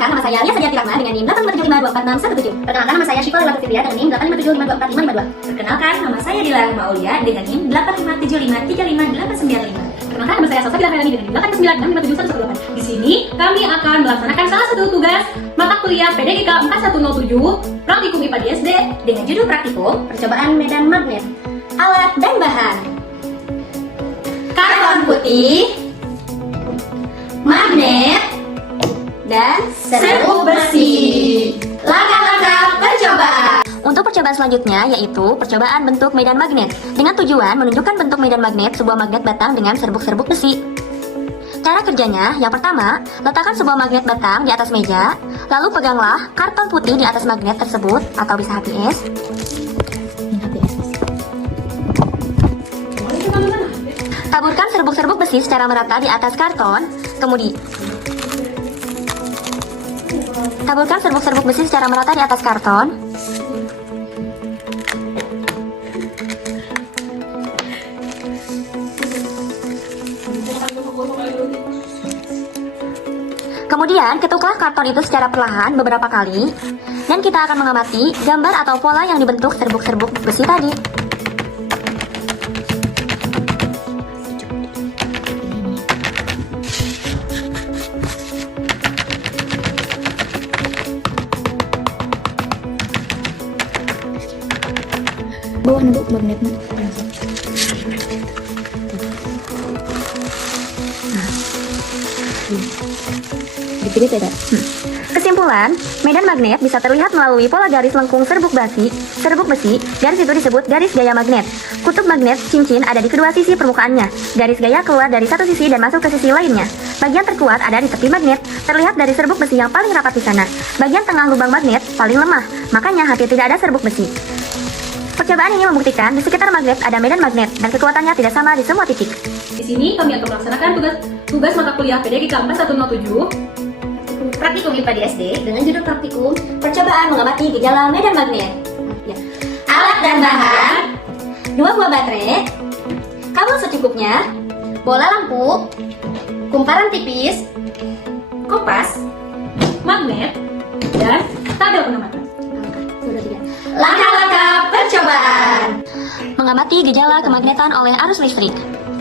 Perkenalkan, nama saya Lia Sadiati Rahma dengan NIM 857524617. Perkenalkan, nama saya Syifa Lila Fitriya dengan NIM 857524552. Perkenalkan, nama saya Dila Rahma Aulia dengan NIM 857535895. Perkenalkan, nama saya Salsa Bila Khairani dengan NIM 896571118. Di sini kami akan melaksanakan salah satu tugas mata kuliah PDGK 4107 Praktikum IPA di SD dengan judul praktikum Percobaan medan magnet, alat dan bahan, karton putih, magnet, dan serbuk besi. langkah-langkah percobaan. Untuk percobaan selanjutnya yaitu percobaan bentuk medan magnet dengan tujuan menunjukkan bentuk medan magnet sebuah magnet batang dengan serbuk-serbuk besi. Cara kerjanya, yang pertama, letakkan sebuah magnet batang di atas meja, lalu peganglah karton putih di atas magnet tersebut atau bisa HPS. Taburkan serbuk-serbuk besi secara merata di atas karton, kemudian taburkan serbuk-serbuk besi secara merata di atas karton. Kemudian ketuklah karton itu secara perlahan beberapa kali, dan kita akan mengamati gambar atau pola yang dibentuk serbuk-serbuk besi tadi. Bawah nunduk magnetnya. Dipilih tidak? Kesimpulan, medan magnet bisa terlihat melalui pola garis lengkung serbuk besi. Garis itu disebut garis gaya magnet. Kutub magnet cincin ada di kedua sisi permukaannya. Garis gaya keluar dari satu sisi dan masuk ke sisi lainnya. Bagian terkuat ada di tepi magnet, terlihat dari serbuk besi yang paling rapat di sana. Bagian tengah lubang magnet paling lemah, makanya hampir tidak ada serbuk besi. Percobaan ini membuktikan di sekitar magnet ada medan magnet dan kekuatannya tidak sama di semua titik. Di sini kami akan melaksanakan tugas mata kuliah PDGK 4107 Praktikum IPA di SD Dengan judul praktikum Percobaan mengamati gejala medan magnet. alat dan bahan, 2 buah baterai, kabel secukupnya, bola lampu, kumparan tipis, kompas, magnet, dan tabel pengamatan. langkah-langkah percobaan. mengamati gejala kemagnetan oleh arus listrik.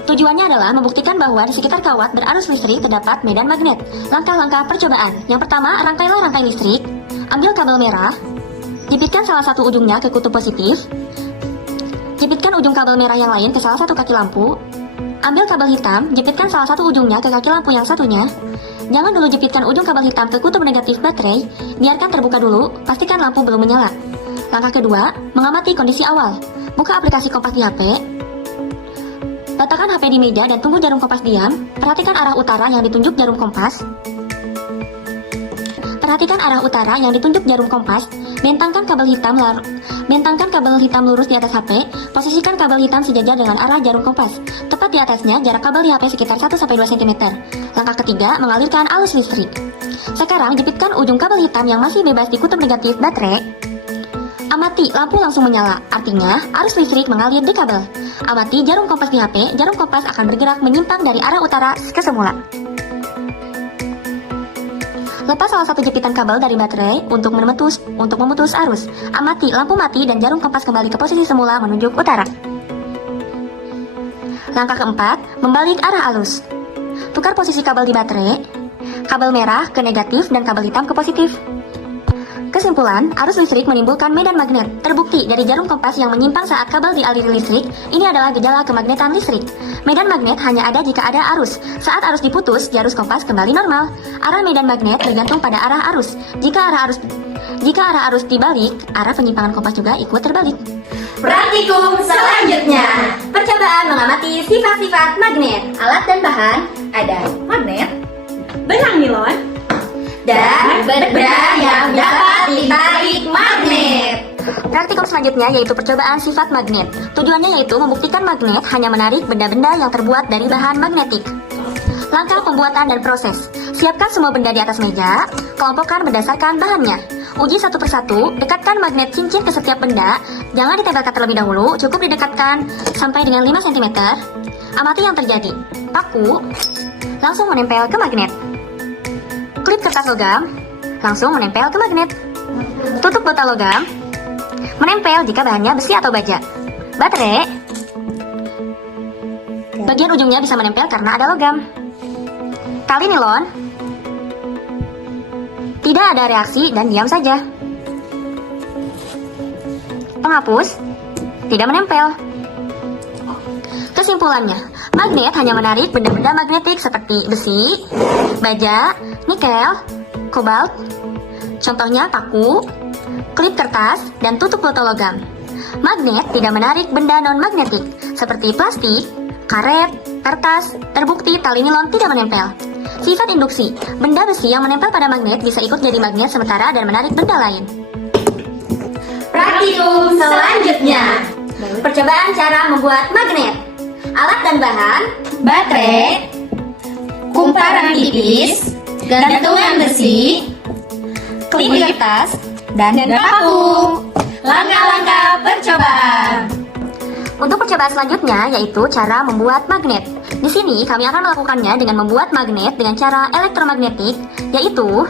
Tujuannya adalah membuktikan bahwa di sekitar kawat berarus listrik terdapat medan magnet. Langkah-langkah percobaan. Yang pertama, rangkailah rangkai listrik. Ambil kabel merah. Jepitkan salah satu ujungnya ke kutub positif. Jepitkan ujung kabel merah yang lain ke salah satu kaki lampu. Ambil kabel hitam, jepitkan salah satu ujungnya ke kaki lampu yang satunya. Jangan dulu jepitkan ujung kabel hitam ke kutub negatif baterai. Biarkan terbuka dulu, pastikan lampu belum menyala. Langkah kedua, mengamati kondisi awal. Buka aplikasi kompas di HP. Letakkan HP di meja dan tunggu jarum kompas diam. Perhatikan arah utara yang ditunjuk jarum kompas. Bentangkan kabel hitam lurus di atas HP. Posisikan kabel hitam sejajar dengan arah jarum kompas. Tepat di atasnya, jarak kabel di HP sekitar 1-2 cm. Langkah ketiga, mengalirkan arus listrik. Sekarang jepitkan ujung kabel hitam yang masih bebas di kutub negatif baterai. Amati, lampu langsung menyala, artinya arus listrik mengalir di kabel. Amati jarum kompas di HP, jarum kompas akan bergerak menyimpang dari arah utara ke semula. Lepas salah satu jepitan kabel dari baterai untuk memutus arus. Amati, lampu mati dan jarum kompas kembali ke posisi semula menunjuk utara. Langkah keempat, membalik arah arus. Tukar posisi kabel di baterai, kabel merah ke negatif dan kabel hitam ke positif. Kesimpulan, arus listrik menimbulkan medan magnet. Terbukti dari jarum kompas yang menyimpang saat kabel dialiri listrik, ini adalah gejala kemagnetan listrik. Medan magnet hanya ada jika ada arus. Saat arus diputus, jarum kompas kembali normal. Arah medan magnet bergantung pada arah arus. Jika arah arus dibalik, arah penyimpangan kompas juga ikut terbalik. Praktikum selanjutnya, Percobaan mengamati sifat-sifat magnet. Alat dan bahan ada magnet Benang nilon, dan benda yang dapat ditarik magnet. Praktikum selanjutnya yaitu percobaan sifat magnet. Tujuannya yaitu membuktikan magnet hanya menarik benda-benda yang terbuat dari bahan magnetik. Langkah pembuatan dan proses. Siapkan semua benda di atas meja, kelompokkan berdasarkan bahannya. Uji satu persatu, dekatkan magnet cincin ke setiap benda. Jangan ditempelkan terlebih dahulu, cukup didekatkan sampai dengan 5 cm. Amati yang terjadi. Paku langsung menempel ke magnet. Klip kertas logam langsung menempel ke magnet. Tutup botol logam, menempel jika bahannya besi atau baja. Baterai, bagian ujungnya bisa menempel karena ada logam. Tali nilon, tidak ada reaksi dan diam saja. Penghapus, tidak menempel. Kesimpulannya, magnet hanya menarik benda-benda magnetik seperti besi, baja, nikel, kobalt. Contohnya paku, klip kertas, dan tutup botol logam. Magnet tidak menarik benda non-magnetik seperti plastik, karet, kertas. Terbukti tali nilon tidak menempel. Sifat induksi, benda besi yang menempel pada magnet bisa ikut jadi magnet sementara dan menarik benda lain. Praktikum selanjutnya. Percobaan cara membuat magnet. Alat dan bahan, Baterai, kumparan tipis, gantungan besi, klip kertas, dan paku. Langkah-langkah percobaan. Untuk percobaan selanjutnya yaitu cara membuat magnet. Di sini kami akan melakukannya dengan membuat magnet dengan cara elektromagnetik, yaitu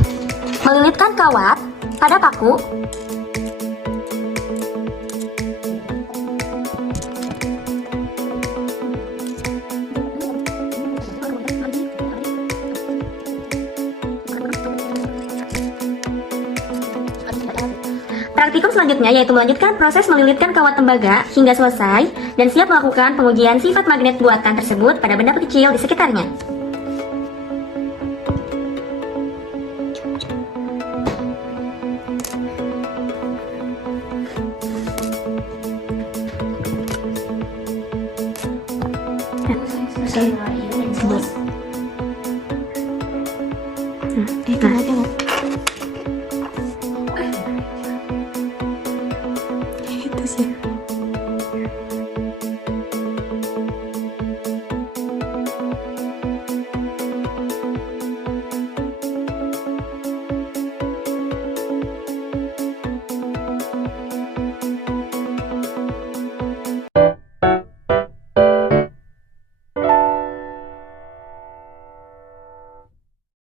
melilitkan kawat pada paku. Praktikum selanjutnya yaitu melanjutkan proses melilitkan kawat tembaga hingga selesai dan siap melakukan pengujian sifat magnet buatan tersebut pada benda kecil di sekitarnya.